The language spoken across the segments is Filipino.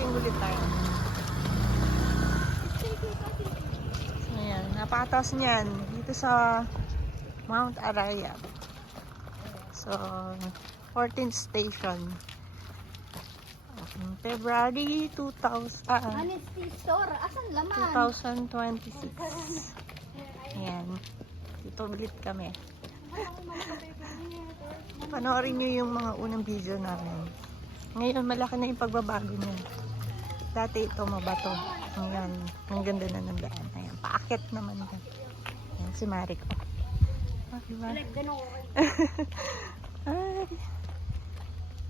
shopping ulit tayo. So, ayan. Napakataas niyan. Dito sa Mount Arayat. So, 14th station. February 2000, Honesty store. Asan laman? 2026. Ayan. Dito ulit kami. Panoorin nyo yung mga unang video namin. Ngayon, malaki na yung pagbabago niya. Dati ito mabato. Ngayon, ang ganda na ng daan. Ayan, paakit naman ka. Ayan, si Mariko. Ah, diba? Ay.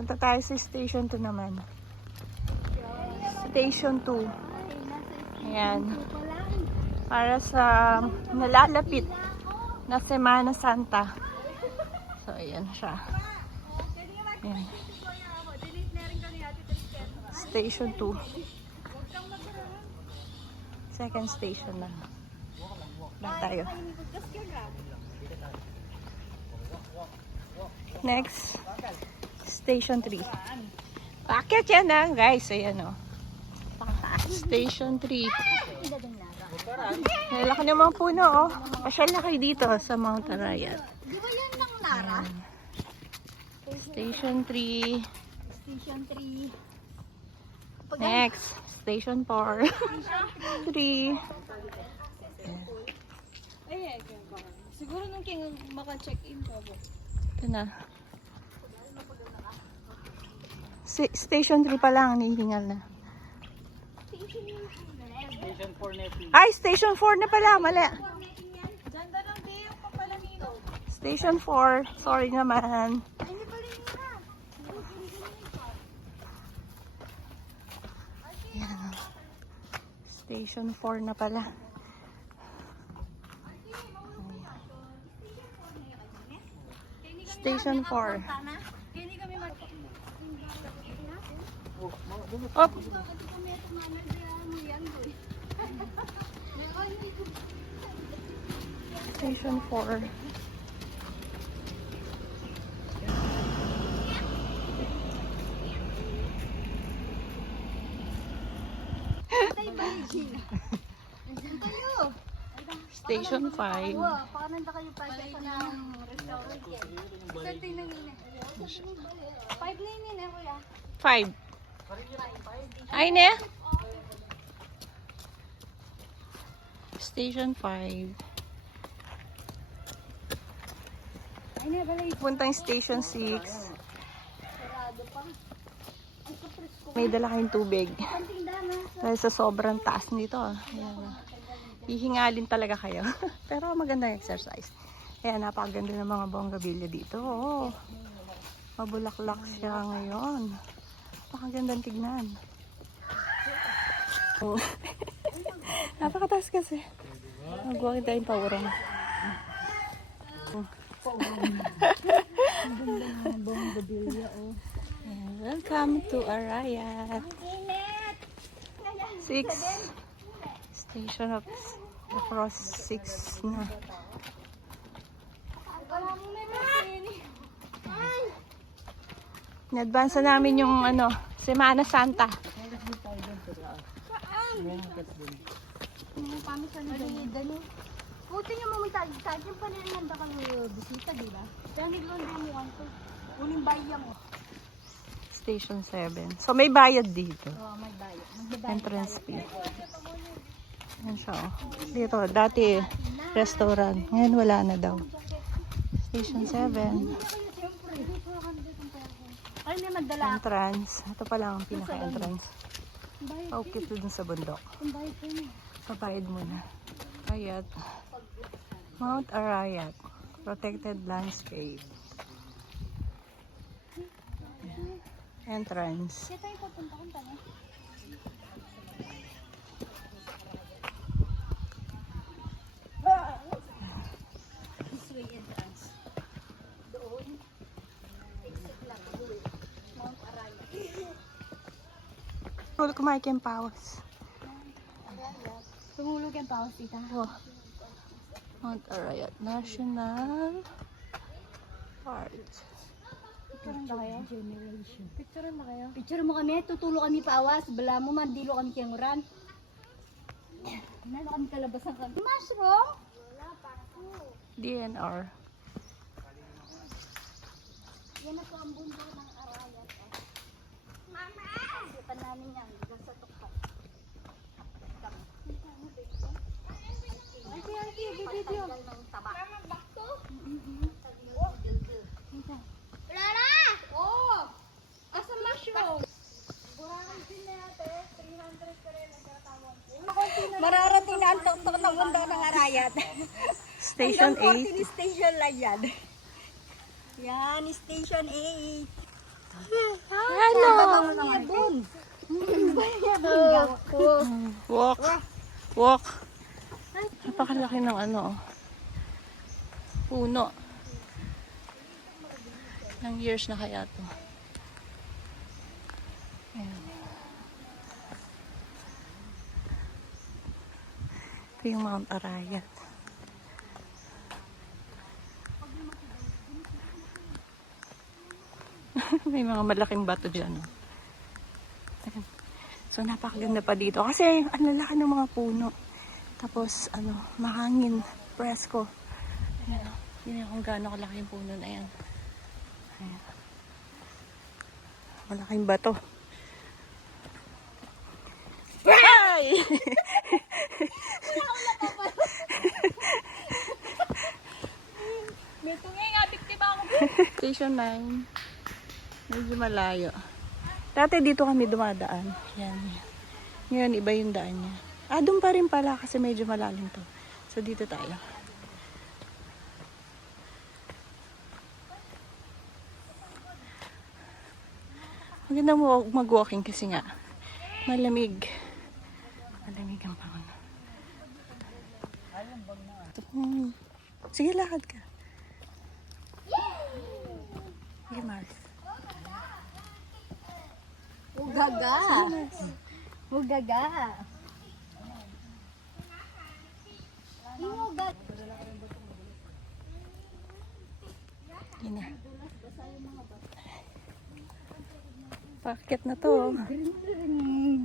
Punta tayo sa station 2 naman. Station 2. Ayan. Para sa nalalapit na Semana Santa. So, ayan siya. Ayan. Station 2. Second station na. Lang tayo. Next. Station 3. Paakyat yan na, guys. Ayan o. Station 3. Nalaki ng mga puno, oh. Pasyal na kayo dito sa Mount Arayat. Di ba yan ng Nara? Station 3. Station 3. Next. Station 4. 3. Ay, siguro nung king maka-check-in pa po. Ito na. Station 3 pa lang, nihingal na. Station 4 na ito. Ay, Station 4 na pala, mali. Ganda ng view pa pala nito. Station 4, sorry naman. Hindi pa rin na. Yan. Station 4 na pala. Station 4. Hindi kami Op! Station 4. Station 5. Paano kayo pa sa ng restaurant yan? Saan tingnan nila? 5 na yun eh, kuya. 5. Ay, ne? Station 5. Ay na, balay. Puntang Station 6. Sarado pa. Ay, kapres ko. May dala kayong tubig. Ang tindahan na. Dahil sa sobrang taas nito. Ayan. Hihingalin talaga kayo. Pero maganda yung exercise. Ayan, napakaganda ng mga bonggabilya dito. Oh. Mabulaklak siya ngayon. Napakagandang tignan. Oh. Napakataas kasi. Magwakit tayong paurong. Welcome to Arayat. 6. Station of the Cross 6 na. In-advance na namin yung ano, Semana Santa. Paano sa nagdano? Buti nga mamita, kagyan pa rin lang baka bisita, di ba? Kaya naglondi mo kanto. Uling bayang mo. Station 7. So may bayad dito. Oo, may bayang. Entrance fee. Yan siya, oh. Dito, dati restaurant. Ngayon wala na daw. Station 7. Ay, may magdala. Entrance. Ito pa lang ang pinaka-entrance. Okay, ito dun sa bundok. Ang bayad ko na. Pabayad muna. Arayat. Mount Arayat. Protected landscape. Entrance. Kaya tayo papunta-punta na. This way entrance. Doon. Exit lang. Mount Arayat. Tulog kumain kayong pawas. Tumulog yung paus, tita. Oh. Mount Arayat National Park. Picturean ba kayo? Generation. Picturean ba kayo? Picture mo kami, tutulo kami pawas. Bala mo, mandilo kami kenguran. Nalo kami kalabasan kami. Mushroom? DNR. Yan na po ang bundok ng Arayat. Mama! Sipan namin yan, hanggang sa tuktok. Ay, video. Ng taba. Clara! Oh! Asa mushroom? Mararating na ang tuktok ng bundok ng Arayat. Station 8. Station lang yan. Yan, Station 8. Hello! Yabon. Walk. Walk. Napakalaki ng ano. Puno. Ilang years na kaya to. Ayan. Ito yung Mount Arayat. May mga malaking bato dyan. Oh. Ayan. So, napakaganda pa dito. Kasi, ang lalaki ng mga puno. Tapos, ano, mahangin. Presko. Ayan. Oh. Yun yung kung gaano kalaki yung puno na yan. Ayan. Malaking bato. Ay! May tungay nga, biktima ako. Station 9. Medyo malayo. Dati dito kami dumadaan. Yan. Ngayon, iba yung daan niya. Ah, doon pa rin pala kasi medyo malalim to. So, dito tayo. Maganda mo mag-walking kasi nga. Malamig. Malamig ang pangon. Sige, lakad ka. Sige, Mars. Ugaga. Ugaga. Inugaga. Yun na. Pakit na to.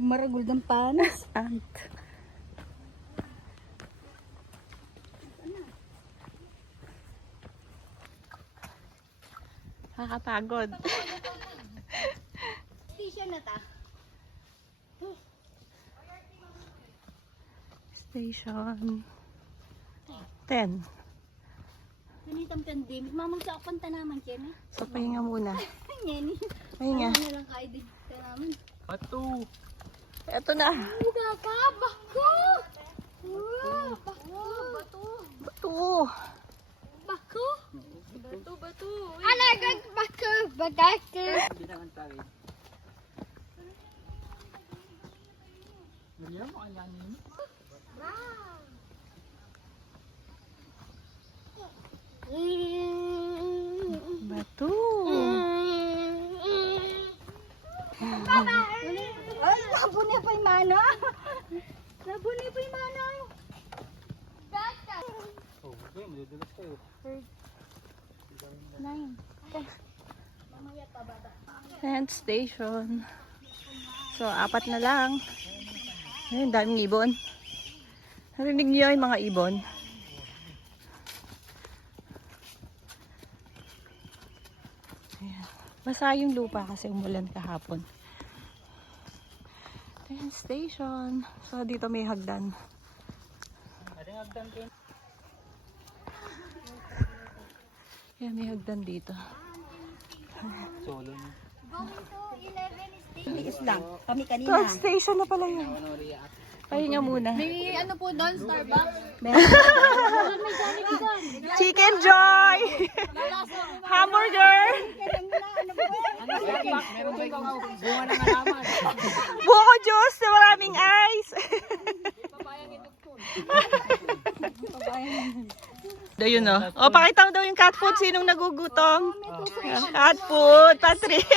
Maragul ng panas. Ant. Nakakapagod. Station na ta. Station 10. Ganitang pandemic. Mamang sa akpanta naman, Kenny. So, pahinga muna. Kenny. Pahinga. Ano lang kayo din ka naman. Bato! Eto na. Ugaga. Bako. Wow. Bako. Bato. Bato. Bako. Bato. Alagag bako. Bagako. Hindi naman tawid. Ganyan mo kalanin. Bato. Ay, nabunay pa yung mana. Nabunay pa yung mana. Oh, okay, madudulas kayo. 9. 10th station. So, 4 na lang. Ayun, daming ibon. Narinig niyo yung mga ibon? Ayan. Basa yung lupa kasi umulan kahapon. 10th station. So, dito may hagdan. Ating agdan ko. Ayan, may hagdan dito. Solo niyo. Going to 11 is lang. Kami kanina. 12th station na pala yun. Ano react? Pahinga muna. May ano po doon, Starbucks? Chicken Joy! Hamburger! Meron ba ikaw bunga ng halaman? Buko juice na maraming ice! Daw yun o. O, pakita mo daw yung cat food. Sinong nagugutom? Cat food, Patrick.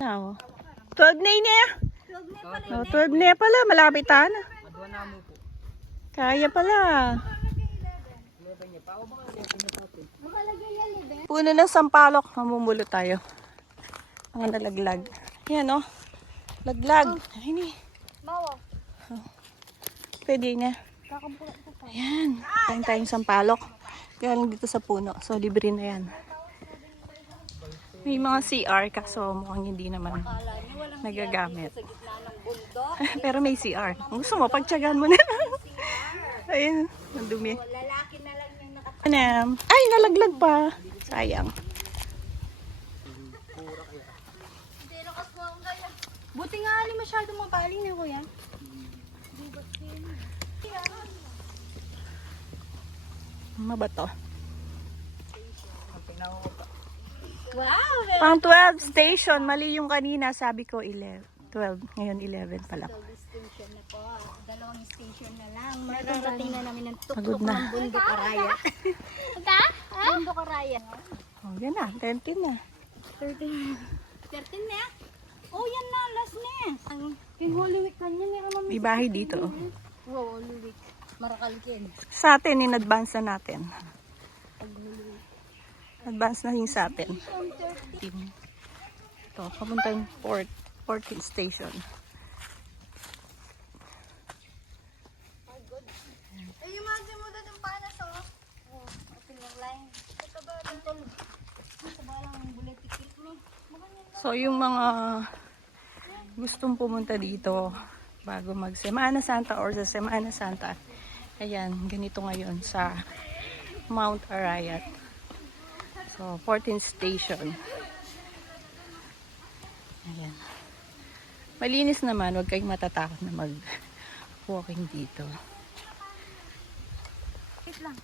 Wow. 12 na yun eh. 12 na pala. Malapitan. Madwa na mo po. Kaya pala. 11 niya pa. O baka 11 niya po. Puno ng sampalok. Mamumulo tayo. Mga nalaglag. Yan oh. Laglag. Ayun eh. Bawa. Pwede na. Kakabulat ko pa. Ayan. Kain tayong sampalok. Galing dito sa puno. So, libre na yan. May mga CR kaso mukhang hindi naman nagagamit. Sa gitna ng bundok. Pero may CR. Kung gusto mo, pagtsagaan mo na. Ayun. Ang dumi. Lalaki na lang yung nakatapos. Anam. Ay, nalaglag pa. Sayang. Buti nga ali masyadong mapali na kuya. Mabato. Wow! Pang 12 station. Mali yung kanina. Sabi ko 11. 12. Ngayon 11 pala. Station na po. Dalawang station na lang. Mararating na namin ng Pagod tuktok na. ng bundok araya. Ika? Bundok araya. Oh, yan na. 13 na. 13 na? Oh, yan na. Last na. Yung Holy Week kanya ni Ramam. May bahay dito. Oh. Wow, Holy Week. Marakalkin. Sa atin, in-advance na natin. Advance na yung sa atin. Ito, papunta yung 14th station. Eh, imagine mo doon yung panas, oh. Oh, open yung line. Ito ba, tol? Ito ba lang bullet ticket mo? So, yung mga gustong pumunta dito bago mag Semana Santa or sa Semana Santa, ayan, ganito ngayon sa Mount Arayat. So, 14th station. Ayan. Malinis naman, huwag kayong matatakot na mag-walking dito. Wait lang.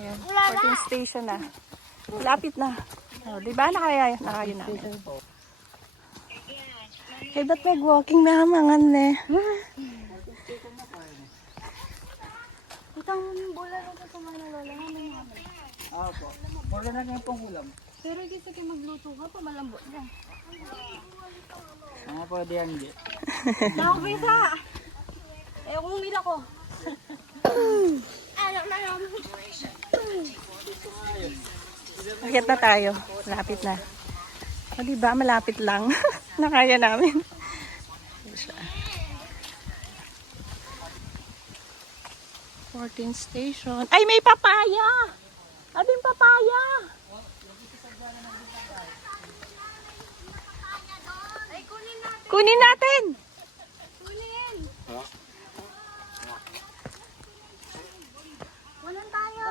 Ayan, 14th station na. Lapit na. Oh, di ba nakaya namin? Eh, ba't mag-walking na hamangan eh? Itang bola lang sa mga lola namin. Opo. Wala na nga pong ulam. Pero dito kayo magluto ka pa, malambot na. Pwede yan, hindi. Nakapisa! Eh, kung umila ko. Ano na yun? Akit na tayo. Malapit na. O, diba? Malapit lang. Nakaya namin. Ayan siya. 14th station. Ay, may papaya! Abing papaya! Ay, kunin natin! Kunin natin! Kunin! Walang tayo!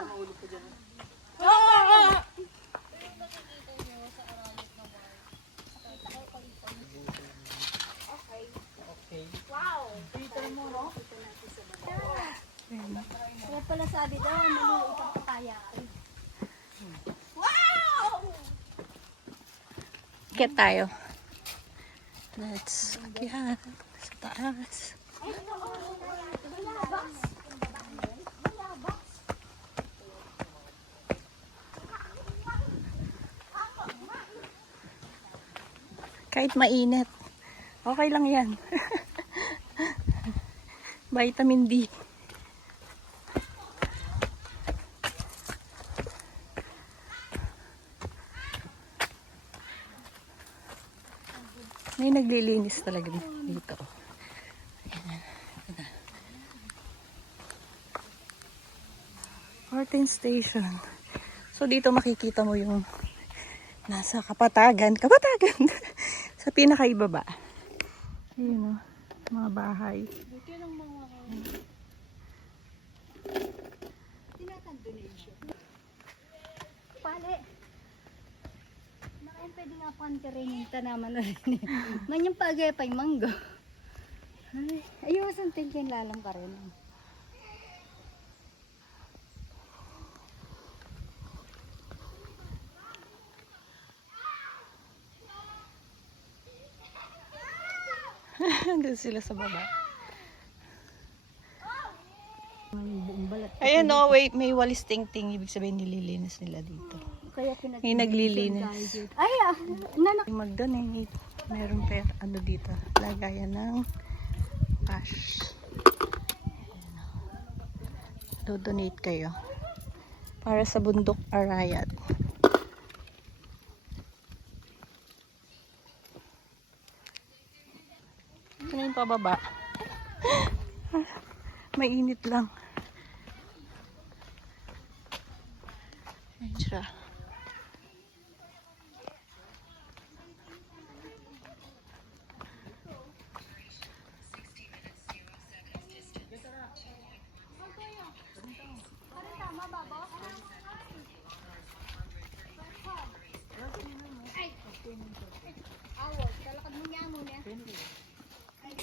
Wow! Kaya pala sabi daw, maliliit ang papaya. Wow! Akit tayo. Let's akyat sa taas. Malabas! Kahit mainit. Okay lang yan. Vitamin D. May naglilinis talaga dito. Ayan. Ayan. 14th station. So dito makikita mo yung nasa Kapatagan. Kapatagan! Sa pinakaibaba. Ayun o. Mga bahay. Pali. Nakain pwede nga pantirin yung tanaman na rin. Manyang pagay pa yung manggo. Ay, ayusan tingin lalang ka rin. Doon sila sa baba. Ayan o, wait, may walis ting-ting. Ibig sabihin nililinis nila dito. Kaya May naglilinis. Ay, nanak. Mag-donate. Meron pa ano dito. Lagayan ng cash. Ayan o. Do-donate kayo. para sa bundok Arayat. Ito na yung pababa. Mainit lang. Ayan siya.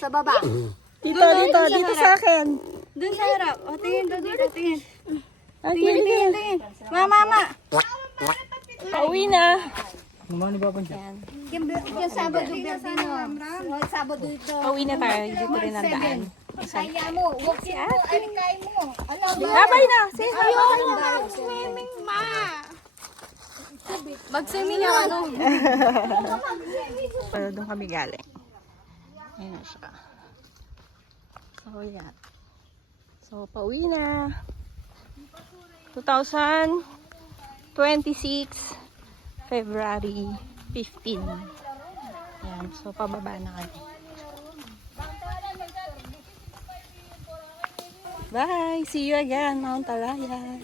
Sa baba. Dito sa akin. Dun sa harap. O, tingin, dito, tingin. Tingin. Mama. Pauwi na. Naman ni Babang siya. Ayan. Yung Sabado Berdino. Sabado ito. Pauwi na tayo. Dito rin ang daan. Kaya mo. Huwag siya mo. Alikay mo. Alam mo. Babay na. Say hi. Swimming, ma. Mag-swimming yung ano. Pero doon kami galing. Ayan na siya. So, yan. So, pauwi na. 2026 February 15. Yan. So, pababa na kami. Bye! See you again, Mount Arayat.